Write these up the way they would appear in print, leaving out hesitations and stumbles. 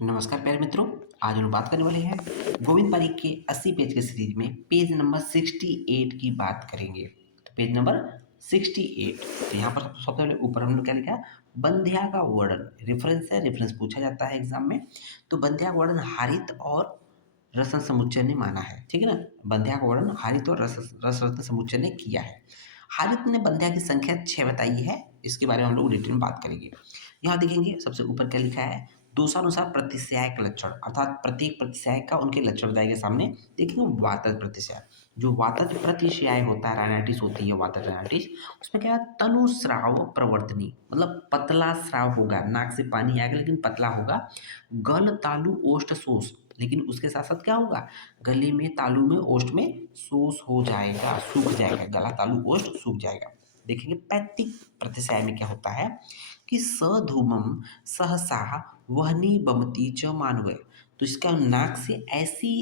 नमस्कार प्यारे मित्रों। आज हम बात करने वाले हैं गोविंद पारिक के 80 पेज के सीरीज में पेज नंबर 68 की बात करेंगे। तो पेज नंबर 68। तो यहाँ पर सबसे पहले ऊपर हमने क्या लिखा, बंध्या का वर्णन। रेफरेंस है, रेफरेंस पूछा जाता है एग्जाम में। तो बंध्या का वर्णन हारित और रसन समुच्चय ने माना है, ठीक है ना। बंध्या का वर्णन हारित और रसरत्न समुच्चय ने किया है। हारित ने बंध्या की संख्या 6 बताई है। इसके बारे में हम लोग डिटेल में बात करेंगे। यहाँ देखेंगे सबसे ऊपर क्या लिखा है, दोषानुसार प्रतिशय का लक्षण, अर्थात प्रत्येक प्रतिशय का उनके लक्षण बताएंगे सामने। देखेंगे वातज प्रतिशय, जो वातज प्रतिशय होता है, राइनाइटिस होती है वातज राइनाइटिस, उसमें क्या है, तनुस्राव प्रवर्तनी, मतलब पतला स्राव होगा, नाक से पानी आएगा लेकिन पतला होगा। गल तालु ओष्ठ शोष, लेकिन उसके साथ साथ क्या होगा, गले में तालु में ओष्ठ में शोष हो जाएगा, सूख जाएगा, गला तालु ओष्ठ सूख जाएगा। देखेंगे पैतृक प्रतिशय में क्या होता है कि सधूमम सहसा वहनी बमती च मानवय। तो इसका नाक से ऐसी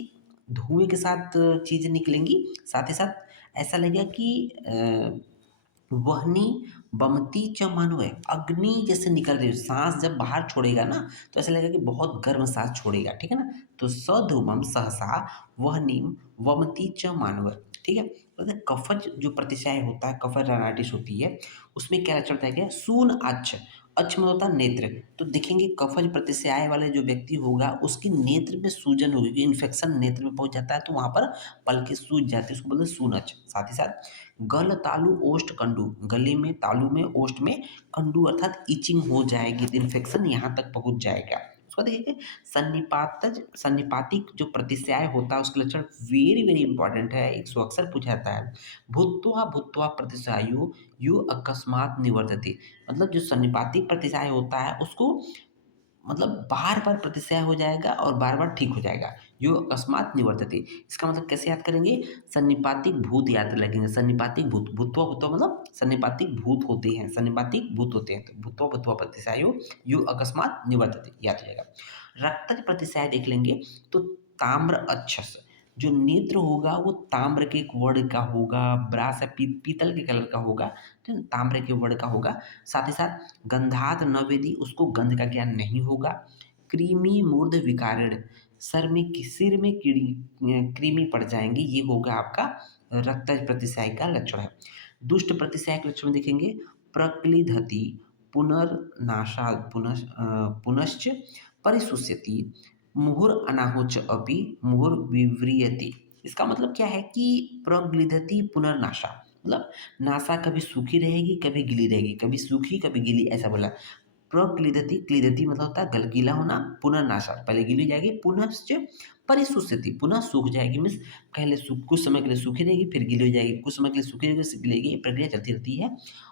धुएं के साथ चीजें निकलेंगी, साथ ही साथ ऐसा लगेगा कि वहनी बमती च मानवय, अग्नि जैसे निकल रही हो, सांस जब बाहर छोड़ेगा ना तो ऐसा लगेगा कि बहुत गर्म सांस छोड़ेगा, ठीक है ना। तो सधूमम सहसा वहनीम वमती च मानवय, ठीक है। तो कफज जो प्रतिशय होता है, कफज राइनाइटिस होती है, उसमें क्या लक्षण होता है, क्या सून अच्छ, अच्छ में होता है नेत्र। तो देखेंगे कफज प्रतिशय वाले जो व्यक्ति होगा उसकी नेत्र में सूजन होगी, क्योंकि इन्फेक्शन नेत्र में पहुंच जाता है तो वहां पर पलके सूज जाती है, उसको बोलते हैं सूनच। साथ ही साथ गल तालु ओष्ठ कंडू, गले में तालु में ओष्ठ में कंडू अर्थात इचिंग हो जाएगी, तो इन्फेक्शन यहाँ तक पहुंच जाएगा। उसको देखिए सन्निपातज, सन्निपातिक जो प्रतिशय होता है उसका लक्षण वेरी वेरी इंपॉर्टेंट है, एक सौ अक्सर पूछा जाता है। भूत्वा भूत्वा प्रतिशयो यु अकस्मात निवर्तते, मतलब जो सन्निपातिक प्रतिशय होता है उसको मतलब बार बार प्रतिशय हो जाएगा और बार बार ठीक हो जाएगा। यो अकस्मात निवर्तते, इसका मतलब कैसे याद करेंगे, सन्निपातिक भूत याद लगेंगे। सन्निपातिक भूत, भूतवा भूतवा मतलब सन्निपातिक भूत होते हैं, सन्निपातिक भूत होते हैं। तो भूतवा भूतवा प्रतिशयो यो अकस्मात निवर्तते याद हो जाएगा। रक्तज प्रतिशय देख लेंगे तो ताम्र अच्छस, जो नेत्र होगा वो ताम्र के वर्ण का होगा, ब्रास है पीतल के कलर का होगा, तो ताम्र के वर्ण का होगा। साथ ही साथ गंधात न वेदी, उसको गंध का ज्ञान नहीं होगा। कृमि मूर्ध विकारण, सिर में कीड़ी कृमि पड़ जाएंगे, ये होगा आपका रक्तज प्रतिशय का लक्षण है। दुष्ट प्रतिशय के लक्षण देखेंगे, प्रक्लिधति पुनर्नाशा पुनश्च परिशुष्यति मुहुर अनाहुच अपि मुहुर विव्रियति। इसका मतलब क्या है कि प्रग्लिधति पुनर्नाशा, मतलब नासा कभी सूखी रहेगी कभी गीली रहेगी, कभी सूखी कभी गीली, ऐसा बोला। प्रक्लिधति, क्लिधति मतलब होता है गल गीला होना, पुनर्नाशा पहले गीली हो जाएगी, पुनश्च परिशुष्यति पुनः सूख जाएगी, मीन्स पहले कुछ समय के लिए सूखी रहेगी फिर गीली हो जाएगी, कुछ समय के लिए सूखी रहेगी फिर गीलेगी, ये प्रक्रिया चलती रहती है।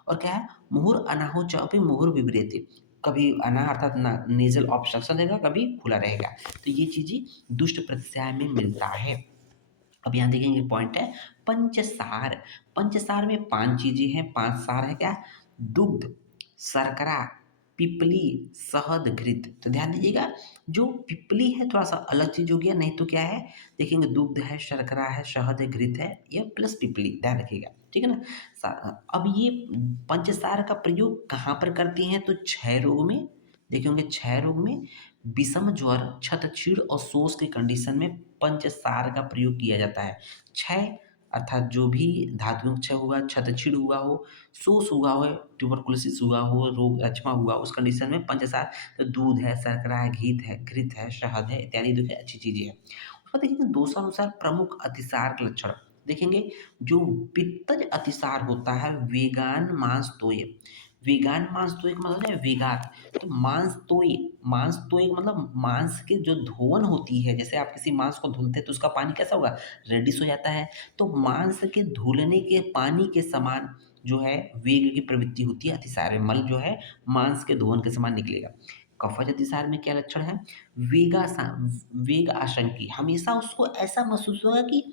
और क्या है, मुहुर अनाहो च अपि मुहुर विव्रियति, कभी अना अर्थात नेजल ऑब्स्ट्रक्शन रहेगा कभी खुला रहेगा। तो ये चीजें दुष्ट प्रतिशय में मिलता है। अब यहाँ देखेंगे पॉइंट है पंचसार। पंचसार में 5 चीजें हैं, 5 सार है क्या, दुग्ध, शर्करा, पिपली, शहद, घृत। तो ध्यान दीजिएगा, जो पिपली है थोड़ा सा अलग चीज हो गया, नहीं तो क्या है, देखेंगे दुग्ध है, शर्करा है, शहद है, घृत है, ये प्लस पिपली, ध्यान रखिएगा, ठीक है ना। अब ये पंचसार का प्रयोग कहाँ पर करते हैं, तो क्षय रोग में, देखेंगे क्षय रोग में, विषम ज्वर, छतछीड़ और शोष की कंडीशन में पंचसार का प्रयोग किया जाता है। क्षय अर्थात जो भी धातुओं क्षय हुआ, छतछीड़ हुआ हो, शोष हुआ हो, ट्यूबरकुलोसिस हुआ हो, रोग अचमा हुआ, उस कंडीशन में पंचसार, तो दूध है, शर्करा है, घृत है, शहद है इत्यादि, देखिए अच्छी चीजें हैं। उसके बाद देखेंगे दोषानुसार प्रमुख अतिसार के लक्षण। देखेंगे जो पित्तज अतिसार होता है, वेगान मांस तोय, वेगान मांस तोय का मतलब है वेगात, तो मांस तोय, मांस तोय मतलब मांस के जो धोवन होती है, जैसे आप किसी मांस को धुलते हैं तो उसका पानी कैसा होगा, रेडिश हो जाता है। तो मांस के धुलने के पानी के समान जो है वेग की प्रवृत्ति होती है अतिसार में, मल जो है मांस के धोवन के समान निकलेगा। कफज अतिसार में क्या लक्षण है, वेग आशंकी, हमेशा उसको ऐसा महसूस होगा कि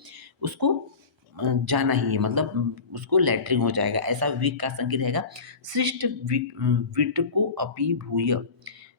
उसको जाना ही है, मतलब उसको लैट्रिन हो जाएगा, ऐसा वेग का संकेत रहेगा। सृष्ट विट को अपी भूय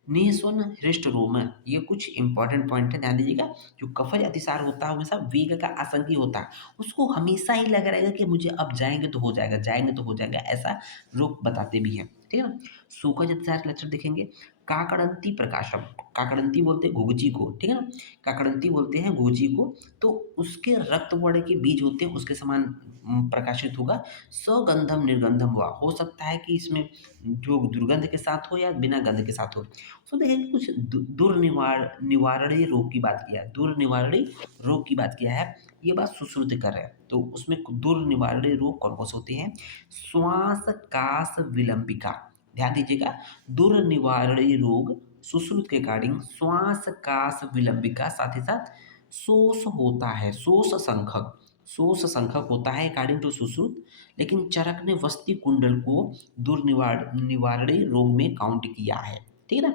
निःस्वन हृष्ट रोम, ये कुछ इंपॉर्टेंट पॉइंट है, ध्यान दीजिएगा। जो कफज अतिसार होता है हमेशा वेग का आसंकी होता है, उसको हमेशा ही लग रहेगा कि मुझे अब जाएंगे तो हो जाएगा, जाएंगे तो हो जाएगा, ऐसा रोग बताते भी हैं, ठीक है ना। सूखज अतिसार के लक्षण देखेंगे, काकड़ंती प्रकाशम, काकड़ंती बोलते हैं घुघची को, ठीक है ना, काकड़ंती बोलते हैं घुघची को। तो उसके रक्त वर्ण के बीज होते हैं उसके समान प्रकाशित होगा। सगंधम निर्गंधम हुआ, हो सकता है कि इसमें जो दुर्गंध के साथ हो या बिना गंध के साथ हो। तो देखिए कुछ दुर्निवारणीय रोग की बात किया है, दुर्निवारणीय रोग की बात किया है, ये बात सुश्रुत कर रहे हैं। तो उसमें दुर्निवारणीय रोग कौन कौन से होते हैं? श्वास काश विलंबिका, ध्यान दीजिएगा, दुर्निवारणीय रोग सुश्रुत के अकॉर्डिंग श्वास काश विलंबिका, साथ ही साथ शोष होता है, शोष संखक होता है अकॉर्डिंग टू सुश्रुत। लेकिन चरक ने वस्ती कुंडल को निवारणीय रोग में काउंट किया है, ठीक है ना।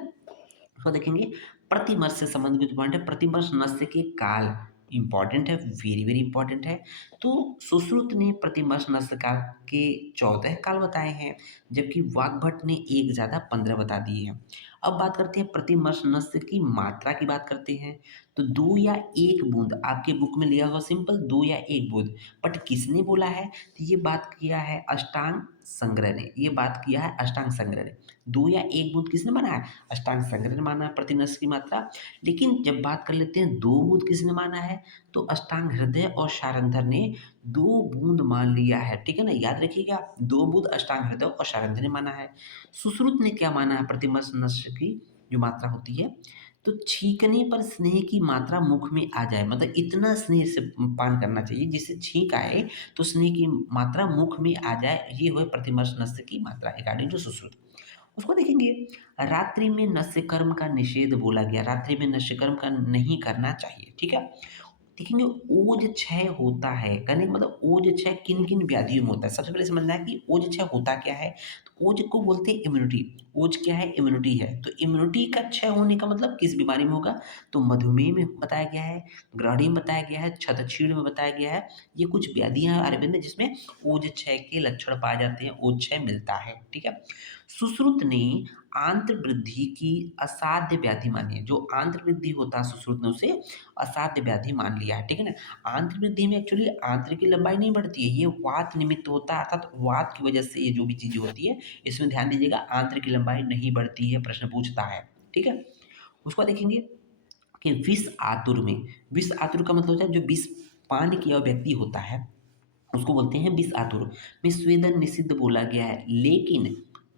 उसको देखेंगे प्रतिमर्श से संबंधित पॉइंट है, प्रतिमर्श नस्य के काल इंपॉर्टेंट है, वेरी वेरी इंपॉर्टेंट है। तो सुश्रुत ने प्रतिमर्श नस्य काल के 14 काल बताए हैं, जबकि वाग्भट ने एक ज़्यादा 15 बता दिए हैं। अब बात करते हैं प्रतिमर्श नस्य की मात्रा की बात करते हैं। तो 2 या 1 बूंद आपके बुक में लिया हुआ सिंपल 2 या 1 बूंद, बट किसने बोला है? तो ये बात किया है अष्टांग संग्रह ने, ये बात किया है अष्टांग संग्रह ने। 2 या 1 बूंद किसने माना है? अष्टांग संग्रह ने माना है प्रतिनस की मात्रा। लेकिन जब बात कर लेते हैं 2 बूंद किसने माना है, तो अष्टांग हृदय और शारंधर ने 2 बूंद मान लिया है, ठीक है ना, याद रखिएगा 2 बूंद अष्टांग हृदय और शारंधर ने माना है। सुश्रुत ने क्या माना है प्रतिमस नस्य की जो मात्रा होती है? तो छींकने पर स्नेह की मात्रा मुख में आ जाए, मतलब इतना स्नेह से पान करना चाहिए जिससे छींक आए तो स्नेह की मात्रा मुख में आ जाए, ये हुए प्रतिमर्श नस्य की मात्रा अकॉर्डिंग टू सुश्रुत। उसको देखेंगे रात्रि में नस्य कर्म का निषेध बोला गया, रात्रि में नस्य कर्म का नहीं करना चाहिए, ठीक है। देखेंगे ओज क्षय होता है, कहने का मतलब ओज क्षय किन किन व्याधियों में होता है। सबसे पहले समझना है कि ओज क्षय होता क्या है। तो ओज को बोलते हैं इम्यूनिटी, ओज क्या है? इम्यूनिटी है। तो इम्यूनिटी का क्षय होने का मतलब किस बीमारी में होगा? तो मधुमेह में बताया गया है, ग्रहणी में बताया गया है, छतछीड़ में बताया गया है। ये कुछ व्याधियां हैं आयुर्वेद में जिसमें ओज क्षय के लक्षण पाए जाते हैं, ओज क्षय मिलता है, ठीक है। सुश्रुत ने आंत्र वृद्धि की असाध्य व्याधि मानी है, जो आंत्र वृद्धि होता है सुश्रुत ने उसे असाध्य व्याधि मान लिया है, ठीक है ना। आंत्र वृद्धि में एक्चुअली आंत्र की लंबाई नहीं बढ़ती है, ये वात निमित्त होता है, अर्थात वात की वजह से ये जो भी चीजें होती है, इसमें ध्यान दीजिएगा आंत्र की लंबाई नहीं बढ़ती है, प्रश्न पूछता है, ठीक है। उसको देखेंगे कि विष आतुर में, विष आतुर का मतलब होता है जो विष पान किया हुआ व्यक्ति होता है उसको बोलते हैं विष आतुर में स्वेदन निषिद्ध बोला गया है, लेकिन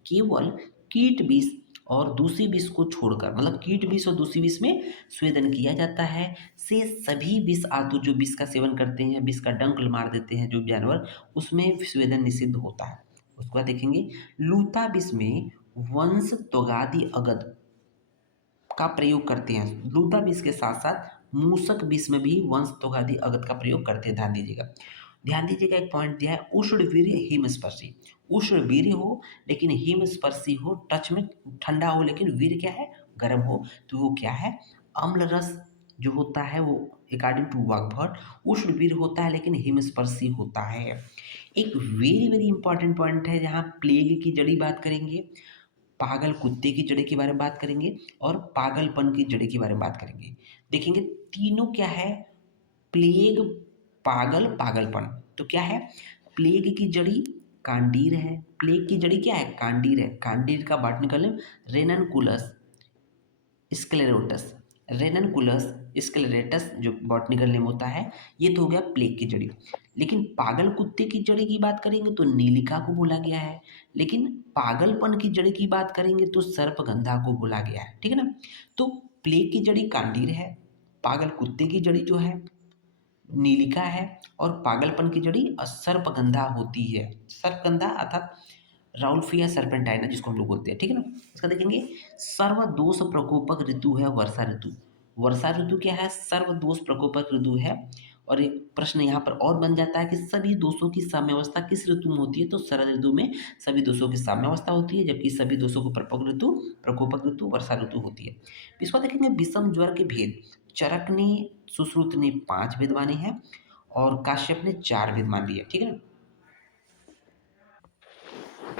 केवल कीट विष और दूसरी विष को छोड़कर, मतलब कीट विष और दूसरी विष में स्वेदन किया जाता है। से सभी विष आतुर जो विष का सेवन करते हैं, विष का डंक मार देते हैं जो जानवर, उसमें स्वेदन निषिद्ध होता है। उसके बाद देखेंगे लूता विष में वंश त्वगादि अगद का प्रयोग करते हैं, लूता विष के साथ साथ मूसक विष में भी वंश त्वगादि अगद का प्रयोग करते हैं, ध्यान दीजिएगा। ध्यान दीजिएगा एक पॉइंट दिया है उष्ण वीर्य हिमस्पर्शी, उष्ण वीर्य हो लेकिन हिमस्पर्शी हो, टच में ठंडा हो लेकिन वीर्य क्या है? गर्म हो, तो वो क्या है? अम्ल रस जो होता है वो अकॉर्डिंग टू वाग्भट उष्ण वीर्य होता है लेकिन हिमस्पर्शी होता है। एक वेरी वेरी इंपॉर्टेंट पॉइंट है जहाँ प्लेग की जड़ी बात करेंगे, पागल कुत्ते की जड़े के बारे में बात करेंगे और पागलपन की जड़े के बारे में बात करेंगे। देखेंगे तीनों क्या है? प्लेग, पागल, पागलपन। तो क्या है? प्लेग की जड़ी कांडीर है, प्लेग की जड़ी क्या है? कांडीर है। कांडीर का बॉटनिकल नेम रेननकुलस स्क्लेरोटस, रेननकुलस स्क्लेरेटस जो बॉटनिकल नेम होता है, ये तो हो गया प्लेग की जड़ी। लेकिन पागल कुत्ते की जड़ी की बात करेंगे तो नीलिका को बोला गया है, लेकिन पागलपन की जड़ी की बात करेंगे तो सर्पगंधा को बोला गया है, ठीक है ना। तो प्लेग की जड़ी कांडीर है, पागल कुत्ते की जड़ी जो है नीलिका है, और पागलपन की जड़ी सर्पगंधा होती है, सर्पगंधा अर्थात राउल्फिया सर्पेंटाइना जिसको हम लोग बोलते हैं, ठीक है ना। इसका देखेंगे सर्वदोष प्रकोपक ऋतु है वर्षा ऋतु। वर्षा ऋतु क्या है? सर्वदोष प्रकोपक ऋतु है। और एक प्रश्न यहाँ पर और बन जाता है कि सभी दोषों की साम्यावस्था किस ऋतु में होती है? तो शरद ऋतु में सभी दोषों की साम्यावस्था होती है, जबकि सभी दोषों को प्रकोपक ऋतु वर्षा ऋतु होती है। इसको देखेंगे विषम ज्वर के भेद। चरक ने, सुश्रुत ने 5 भेद माने हैं और काश्यप ने 4 भेद मान लिए, ठीक है ना।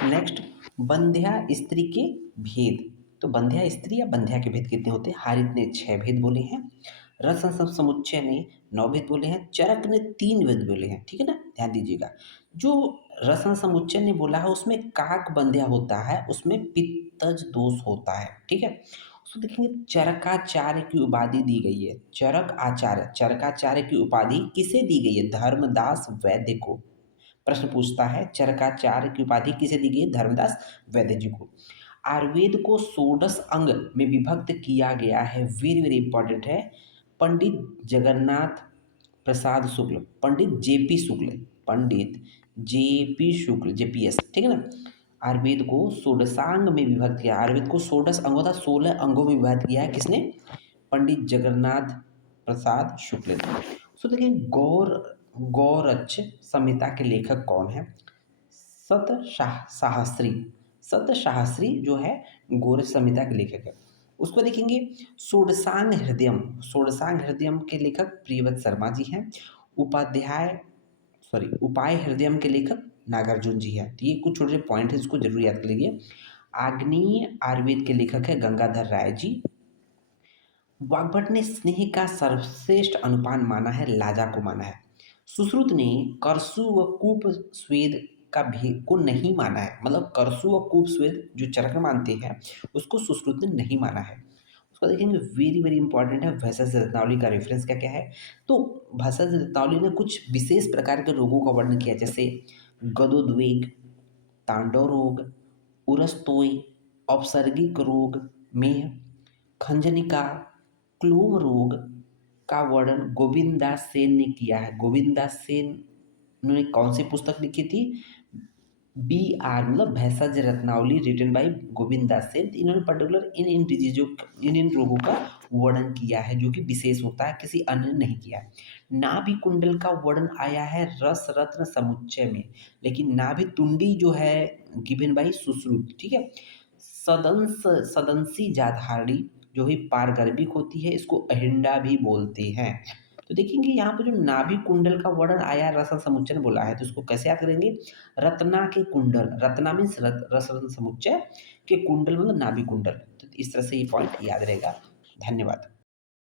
नेक्स्ट बंध्या स्त्री के भेद। तो बंध्या स्त्री या बंध्या के भेद कितने होते हैं? हारित ने 6 भेद बोले हैं, रस समुच्चय ने 9 भेद बोले हैं, चरक ने 3 भेद बोले हैं, ठीक है ना, ध्यान दीजिएगा। जो रसन समुच्चय ने बोला है उसमें काक बंध्या होता है, उसमें पित्तज दोष होता है, ठीक है। उसको देखेंगे चरकाचार्य की उपाधि दी गई है, चरकाचार्य की उपाधि किसे दी गई है? धर्मदास वैद्य को। प्रश्न पूछता है चरकाचार्य की उपाधि किसे दी गई है? धर्मदास वैद्य जी को। आयुर्वेद को षोडश अंग में विभक्त किया गया है, वेरी वेरी इंपॉर्टेंट है। पंडित जगन्नाथ प्रसाद शुक्ल, पंडित जेपी शुक्ल, पंडित जेपी शुक्ल, जेपीएस, ठीक है ना। आयुर्वेद को षोडशांग में विभक्त किया, आयुर्वेद को षोडश अंगों था 16 अंगों में विभक्त किया है, किसने? पंडित जगन्नाथ प्रसाद शुक्ल ने। सो देखिए गौरक्ष संहिता के लेखक कौन है? सत शाहस्त्री जो है गौरव संहिता के लेखक है। उसको देखेंगे षोडशांग हृदयम के लेखक प्रियव्रत शर्मा जी हैं। उपाध्याय उपाय हृदयम के लेखक नागार्जुन जी हैं। तो ये कुछ छोटे छोटे पॉइंट है, इसको जरूर याद कर लीजिए। आग्नेय आयुर्वेद के लेखक है गंगाधर राय जी। वाग्भट ने स्नेह का सर्वश्रेष्ठ अनुपान माना है, लाजा को माना है। सुश्रुत ने करसु व कूप स्वेद का भी को नहीं माना है, मतलब करसु व कूप स्वेद जो चरक मानते हैं उसको सुश्रुत ने नहीं माना है। उसको देखेंगे वेरी वेरी इंपॉर्टेंट है, भेषज रत्नावली का रेफरेंस क्या क्या है। तो भेषज रत्नावली ने कुछ विशेष प्रकार के रोगों का वर्णन किया, जैसे गदोद्वेग, तांडव रोग, उरस्तोय, औपसर्गिक रोग में खंजनिका, क्लोम रोग का वर्णन गोविंदास सेन ने किया है। गोविंदास सेन उन्होंने कौन सी पुस्तक लिखी थी? बी आर मतलब भेषज रत्नावली रिटन बाय गोविंदास सेन। इन्होंने पर्टिकुलर इन डिजीजों इन रोगों का वर्णन किया है जो कि विशेष होता है, किसी अन्य ने नहीं किया है। नाभि कुंडल का वर्णन आया है रस रत्न समुच्चय में, लेकिन नाभि तुंडी जो है गिवन बाई सुश्रुत, ठीक है। सदंसी जाधारणी जो ही पारगर्भिक होती है, इसको अहिंडा भी बोलते हैं। तो देखेंगे यहाँ पे जो नाभि कुंडल का वर्णन आया रसन समुच्चय ने बोला है, तो इसको कैसे याद करेंगे? रत्ना के कुंडल, रत्ना मीन्स रसन समुच्चय के कुंडल मतलब नाभि कुंडल। तो इस तरह से ये पॉइंट याद रहेगा। धन्यवाद।